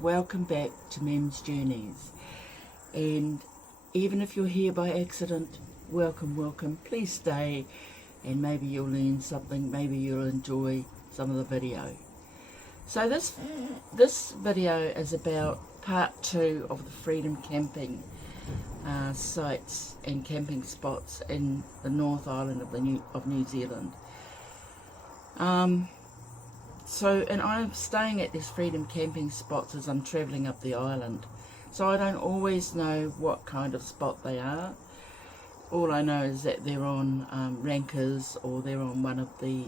welcome back to MEMS Journeys. And even if you're here by accident, welcome. Please stay and maybe you'll learn something, maybe you'll enjoy some of the video. So this video is about part 2 of the Freedom Camping sites and camping spots in the North Island of New Zealand. And I'm staying at these Freedom Camping spots as I'm travelling up the island. So I don't always know what kind of spot they are. All I know is that they're on Rankers or they're on one of the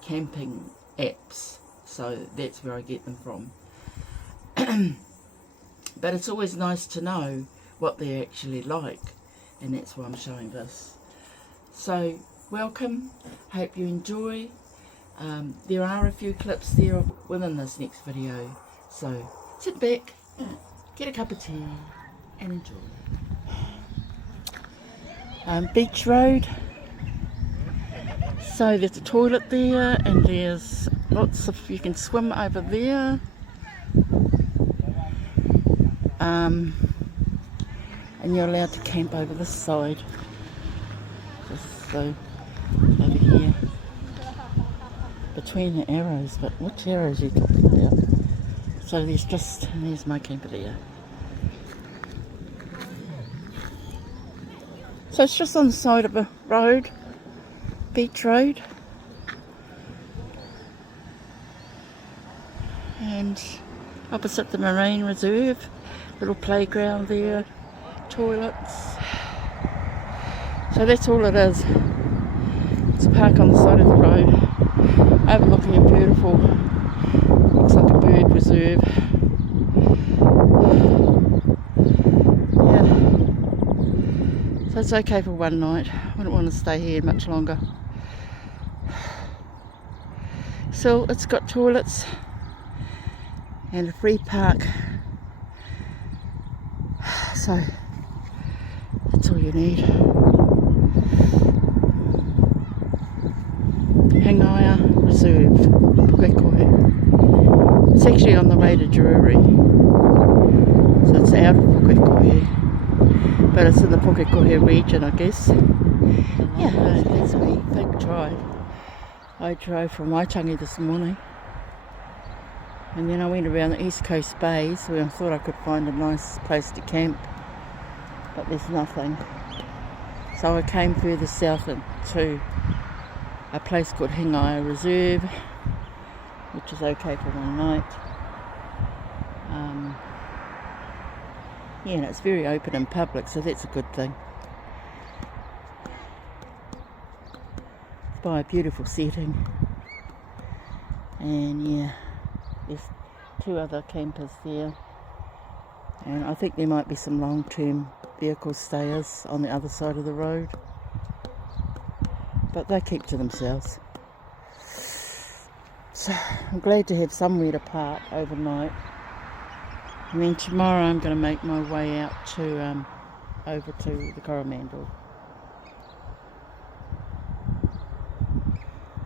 camping apps. So that's where I get them from. But it's always nice to know what they're actually like. And that's why I'm showing this. So welcome. Hope you enjoy. There are a few clips there within this next video, so sit back, get a cup of tea and enjoy. Beach Road, so there's a toilet there and there's lots of, you can swim over there, and you're allowed to camp over this side, just so over here. Between the arrows, but which arrows are you talking about? So there's my camper there. So it's just on the side of a road, Beach Road. And opposite the Marine Reserve, little playground there, toilets. So that's all it is. It's a park on the side of the road. Overlooking a beautiful, looks like a bird reserve. Yeah, so it's okay for one night. I wouldn't want to stay here much longer. So it's got toilets and a free park. So that's all you need. Reserve, Pukekohe. It's actually on the way to Drury, so it's out of Pukekohe, but it's in the Pukekohe region, I guess. Yeah, that's me, big drive. I drove from Waitangi this morning, and then I went around the East Coast Bays where I thought I could find a nice place to camp, but there's nothing. So I came further south to a place called Hingaia Reserve, which is okay for one night. Yeah, and it's very open and public, so that's a good thing. It's by a beautiful setting, and yeah, there's 2 other campers there, and I think there might be some long-term vehicle stayers on the other side of the road, but they keep to themselves. So I'm glad to have somewhere to park overnight, and then tomorrow I'm going to make my way out to over to the Coromandel.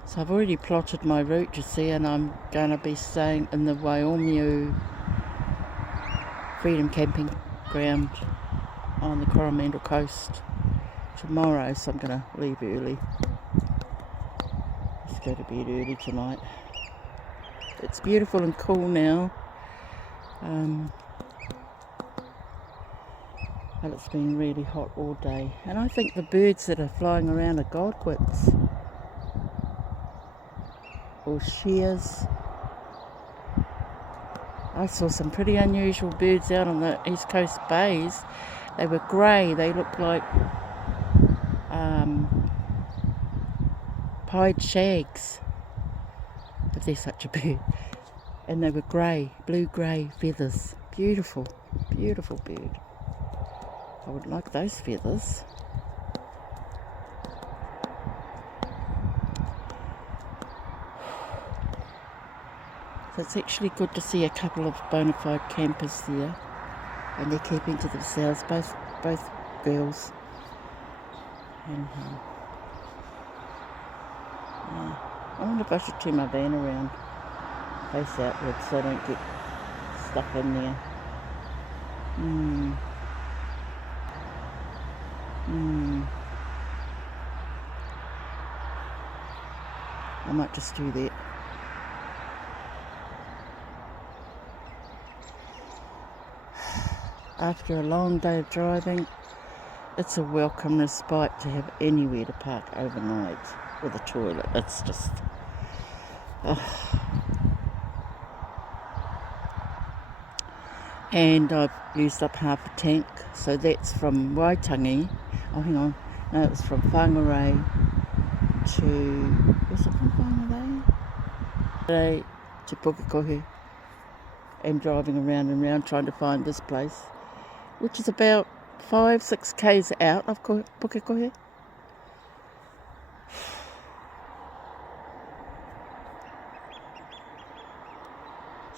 So I've already plotted my route, you see, and I'm going to be staying in the Waiomiu Freedom Camping Ground on the Coromandel coast tomorrow, so I'm going to leave early. Let's go to bed early tonight. It's beautiful and cool now, but it's been really hot all day, and I think the birds that are flying around are godwits or shears. I saw some pretty unusual birds out on the East Coast Bays. They were grey, they looked like pied shags, if there's such a bird, and they were grey, blue-grey feathers. Beautiful bird. I would like those feathers. So it's actually good to see a couple of bona fide campers there, and they're keeping to themselves, both girls. And I wonder if I should turn my van around, face outwards, so I don't get stuff in there. I might just do that. After a long day of driving, it's a welcome respite to have anywhere to park overnight with a toilet. It's just... And I've used up half a tank, so that's from Waitangi. Oh, hang on. No, it was from Whangarei to... Was it from Whangarei? To Pukekohe. And driving around and around trying to find this place, which is about 5-6 k's out of Pukekohe.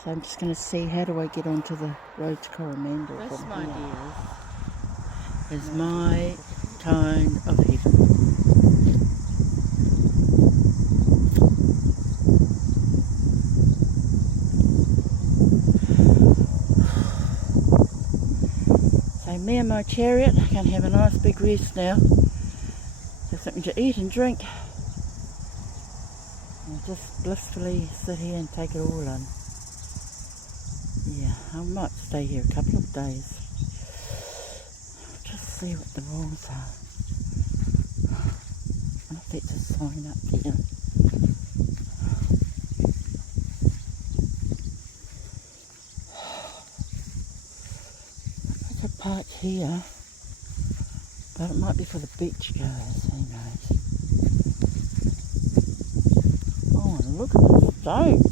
So I'm just going to see, how do I get onto the road to Coromandel? This, my dears, is my kind of heaven. So me and my chariot can have a nice big rest now. Have something to eat and drink. And just blissfully sit here and take it all in. Yeah, I might stay here a couple of days. Just see what the rules are. I don't know if that's a sign up there. I could park here, but it might be for the beach goers, who knows. Oh, and look at the stones.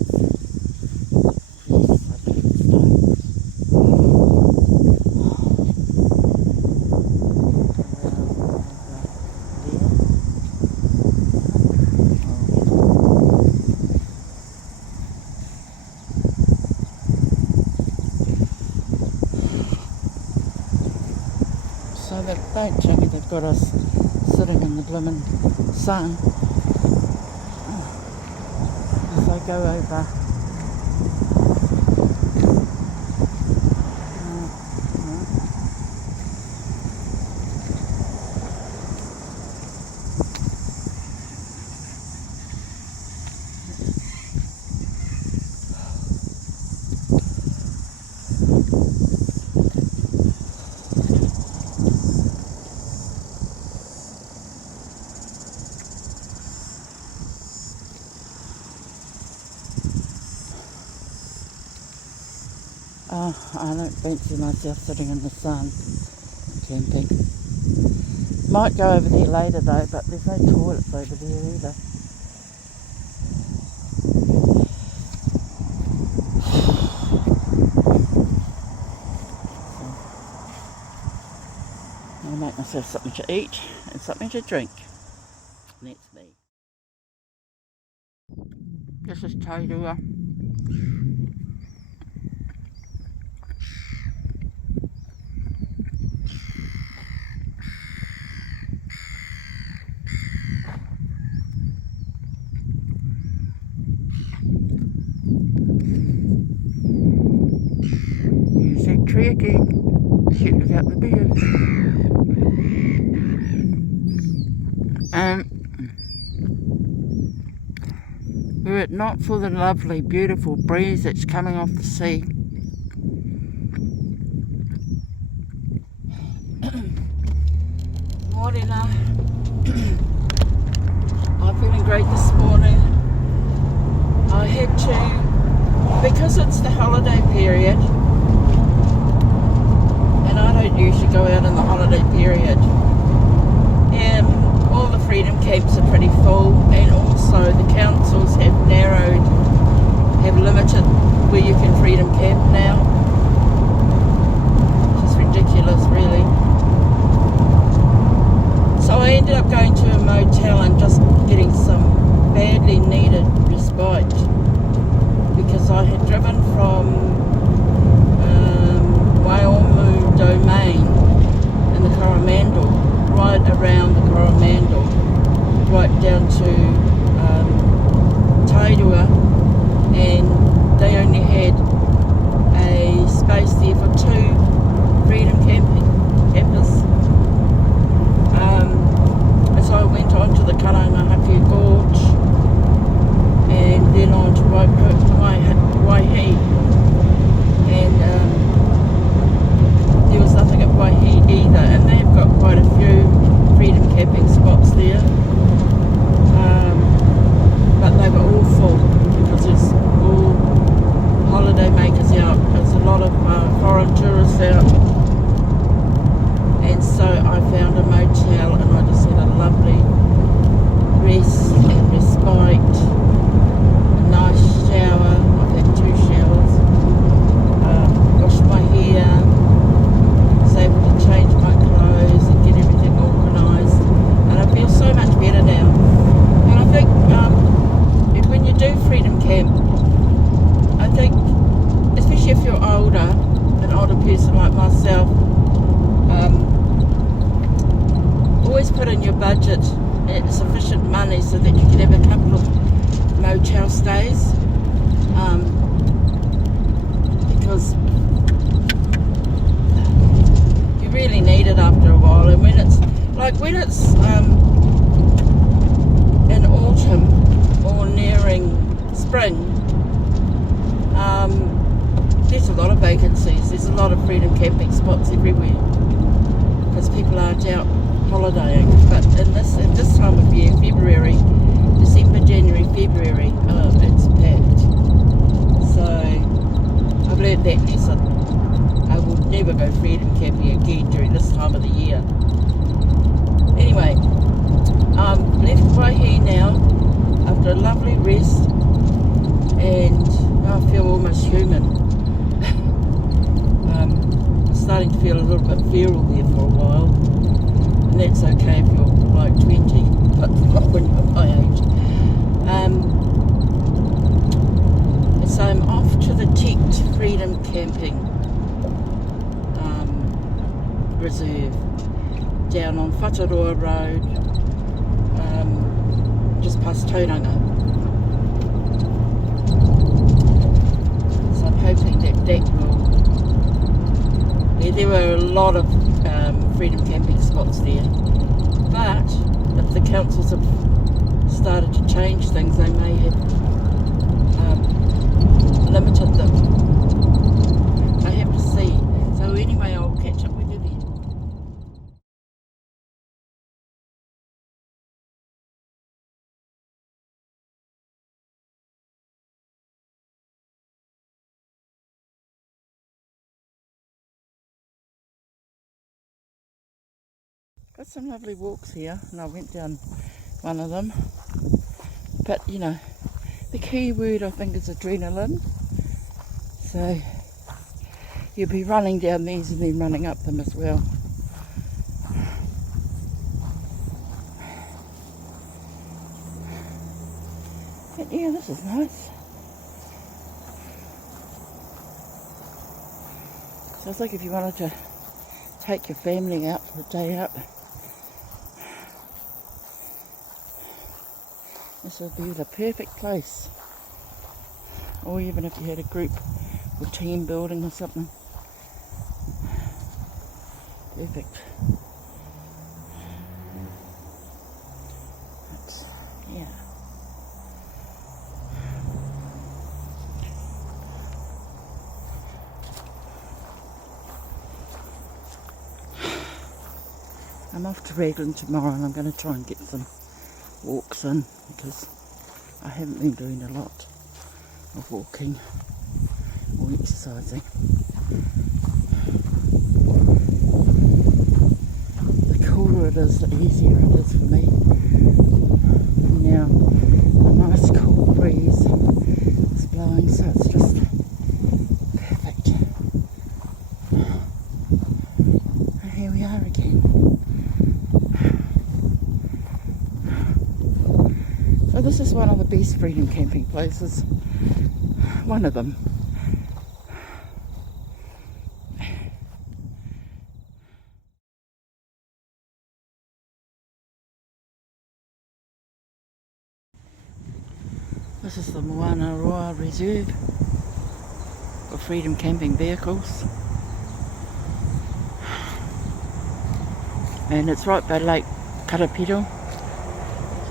So they don't tell me they've got us sitting in the blooming sun as I go over. Oh, I don't fancy myself sitting in the sun camping. Might go over there later though, but there's no toilets over there either. So, I'll make myself something to eat and something to drink. And that's me. This is Tairua. Tree again. Shit, look out the beard. Were it not for the lovely, beautiful breeze that's coming off the sea. Morena. I'm feeling great this morning. I had to, because it's the holiday period, and I don't usually go out in the holiday period. All the freedom camps are pretty full, and also the councils have limited where you can freedom camp now. It's ridiculous, really. So I ended up going to a motel and just getting some badly needed respite, because I had driven from Waiomu Domain in the Coromandel, right around the Coromandel, right down to Tairua. do freedom camp, I think, especially if you're older, an older person like myself, always put in your budget sufficient money so that you can have a couple of motel stays, because you really need it after a while. And when it's in autumn or nearing spring, there's a lot of vacancies. There's a lot of freedom camping spots everywhere because people aren't out holidaying. But in this time of year, February, December, January, February, it's packed. So I've learned that lesson. I will never go freedom camping again during this time of the year. Anyway, I'm left by here now after a lovely rest, and I feel almost human. Starting to feel a little bit feral there for a while, and that's okay if you're like 20, but not when you're my age. So I'm off to the Techt Freedom Camping Reserve down on Whataroa Road, just past Tauranga. So I'm hoping that will. There were a lot of freedom camping spots there, but if the councils have started to change things, they may have limited them. I have to see. So anyway, I'll catch up with you then. Got some lovely walks here, and I went down one of them. But you know, the key word I think is adrenaline. So you'll be running down these and then running up them as well. But yeah, this is nice. So I think if you wanted to take your family out for a day out, this would be the perfect place. Or even if you had a group or team building or something. Perfect. But, yeah. I'm off to Raglan tomorrow, and I'm going to try and get some walks in because I haven't been doing a lot of walking or exercising. The cooler it is, the easier it is for me. And now a nice cool breeze is blowing, so it's just perfect. And here we are again. So this is one of the best freedom camping places. One of them. This is the AOTEAROA Reserve for freedom camping vehicles. And it's right by Lake Karapiro.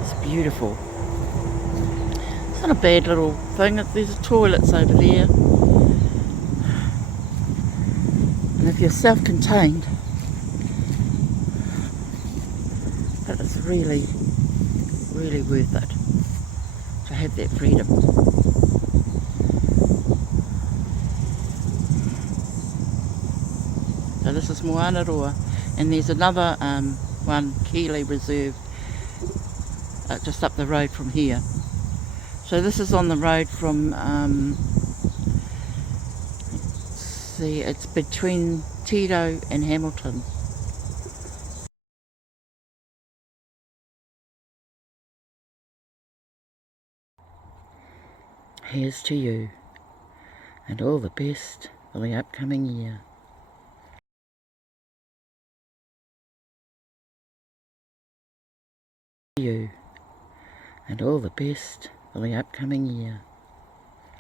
It's beautiful. It's not a bad little thing. There's toilets over there. And if you're self-contained, that is really, really worth it to have that freedom. So this is AOTEAROA, and there's another one, Keeley Reserve, just up the road from here. So this is on the road from, let's see, it's between Tito and Hamilton. Here's to you, and all the best for the upcoming year. You, and all the best for the upcoming year.